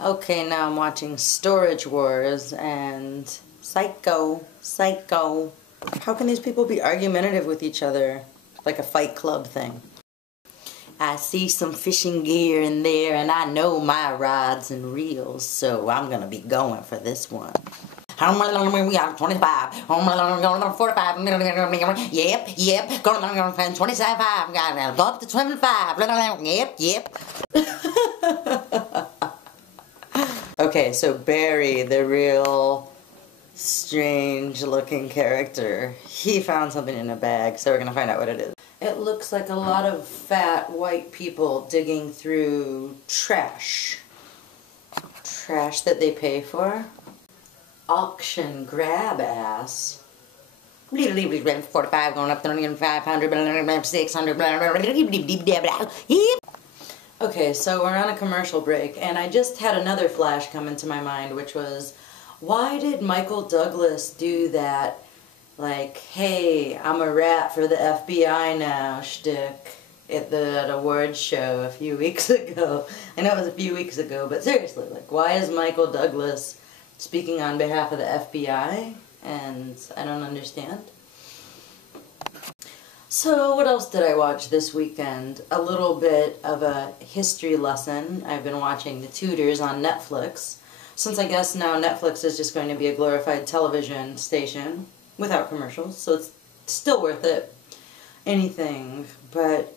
Okay, now I'm watching Storage Wars and Psycho. How can these people be argumentative with each other? Like a Fight Club thing. I see some fishing gear in there and I know my rods and reels, so I'm gonna be going for this one. We got 25. 45. Yep. Going 25. Got go up to 25. Yep. Okay, so Barry, the real strange looking character, he found something in a bag, so we're gonna find out what it is. It looks like a lot of fat white people digging through trash. Trash that they pay for. Auction grab ass. 45 going up to 500, 600. Okay, so we're on a commercial break, and I just had another flash come into my mind, which was, why did Michael Douglas do that, like, hey, I'm a rat for the FBI now shtick at the awards show a few weeks ago? I know it was a few weeks ago, but seriously, like, why is Michael Douglas speaking on behalf of the FBI? And I don't understand. So what else did I watch this weekend? A little bit of a history lesson. I've been watching The Tudors on Netflix. Since I guess now Netflix is just going to be a glorified television station without commercials, so it's still worth it. Anything. But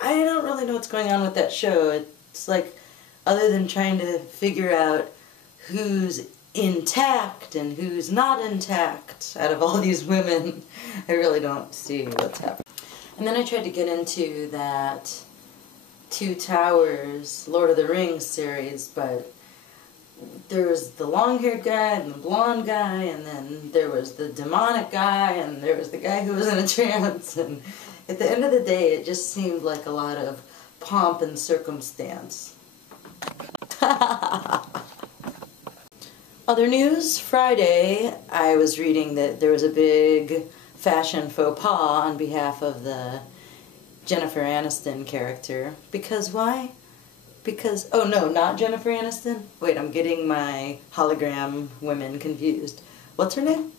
I don't really know what's going on with that show. It's like, other than trying to figure out who's intact and who's not intact out of all these women, I really don't see what's happening. And then I tried to get into that Two Towers Lord of the Rings series, but there was the long-haired guy and the blonde guy, and then there was the demonic guy, and there was the guy who was in a trance, and at the end of the day it just seemed like a lot of pomp and circumstance. Other news, Friday I was reading that there was a big fashion faux pas on behalf of the Jennifer Aniston character. Because why? Because, oh no, not Jennifer Aniston? Wait, I'm getting my hologram women confused. What's her name?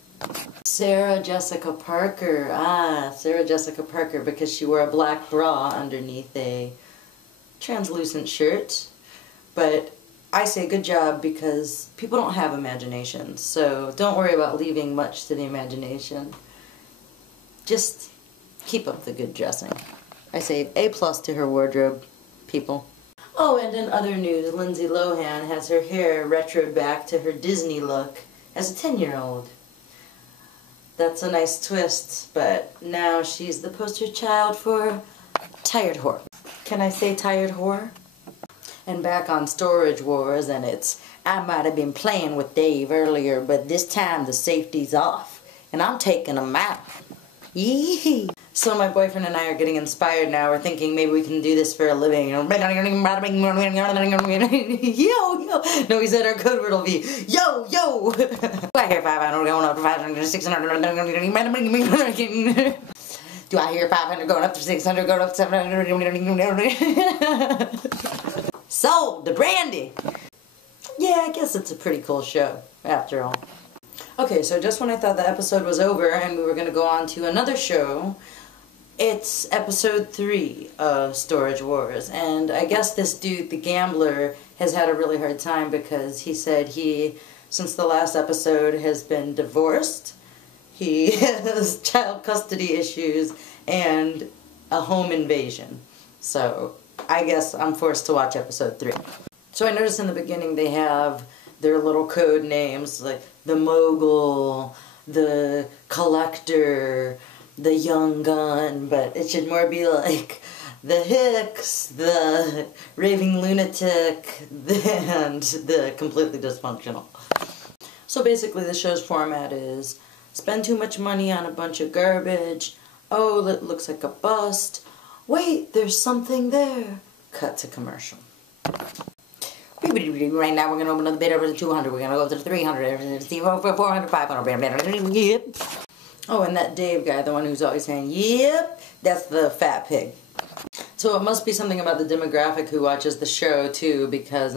Sarah Jessica Parker. Ah, Sarah Jessica Parker, because she wore a black bra underneath a translucent shirt. But I say good job, because people don't have imaginations, so don't worry about leaving much to the imagination. Just keep up the good dressing. I say A+ to her wardrobe, people. Oh, and in other news, Lindsey Lohan has her hair retroed back to her Disney look as a 10-year-old. That's a nice twist, but now she's the poster child for tired whore. Can I say tired whore? And back on Storage Wars, and it's, I might have been playing with Dave earlier, but this time the safety's off, and I'm taking him out. Yee. So my boyfriend and I are getting inspired now. We're thinking maybe we can do this for a living. Yo. No, he said our code word will be, yo. I hear 500 going up to 500, 600. Do I hear 500 going up to 600, going up to 700? Sold, the brandy. Yeah, I guess it's a pretty cool show, after all. Okay, so just when I thought the episode was over and we were going to go on to another show, it's episode 3 of Storage Wars. And I guess this dude, the gambler, has had a really hard time because he said he, since the last episode, has been divorced. He has child custody issues and a home invasion. So I guess I'm forced to watch episode 3. So I noticed in the beginning they have their little code names, like the Mogul, the Collector, the Young Gun, but it should more be like the Hicks, the Raving Lunatic, and the Completely Dysfunctional. So basically the show's format is spend too much money on a bunch of garbage, oh, that looks like a bust, wait, there's something there, cut to commercial. Right now we're going to open up the bid over to 200, we're going to go up to 300, 400, 500, yep. Oh, and that Dave guy, the one who's always saying, yep, that's the fat pig. So it must be something about the demographic who watches the show too, because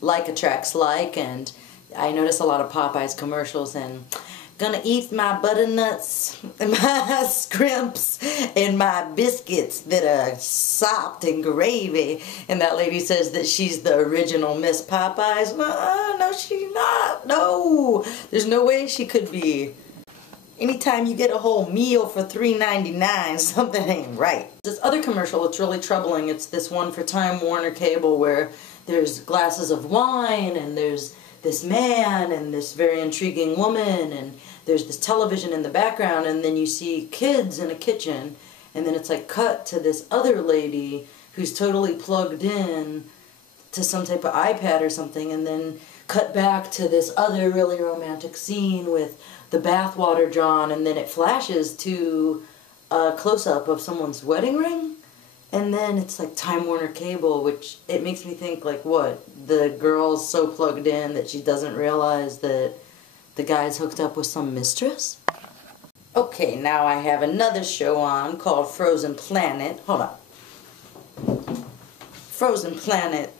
like attracts like, and I notice a lot of Popeyes commercials and gonna eat my butternuts, my scrimps, and my biscuits that are sopped in gravy. And that lady says that she's the original Miss Popeyes. No, she's not. No, there's no way she could be. Anytime you get a whole meal for $3.99, something ain't right. This other commercial, it's really troubling. It's this one for Time Warner Cable where there's glasses of wine and there's this man and this very intriguing woman and there's this television in the background, and then you see kids in a kitchen, and then it's like cut to this other lady who's totally plugged in to some type of iPad or something, and then cut back to this other really romantic scene with the bathwater drawn, and then it flashes to a close-up of someone's wedding ring, and then it's like Time Warner Cable, which it makes me think like, what, the girl's so plugged in that she doesn't realize that the guy's hooked up with some mistress? Okay, now I have another show on called Frozen Planet. Hold on. Frozen Planet.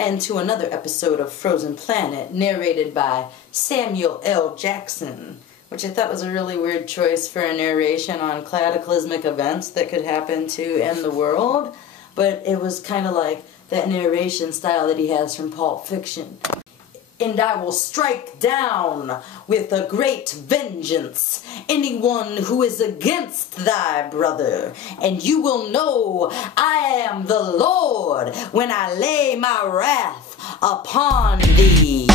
And to another episode of Frozen Planet, narrated by Samuel L. Jackson, which I thought was a really weird choice for a narration on cataclysmic events that could happen to end the world. But it was kind of like that narration style that he has from Pulp Fiction. And I will strike down with a great vengeance anyone who is against thy brother, and you will know I am the Lord when I lay my wrath upon thee.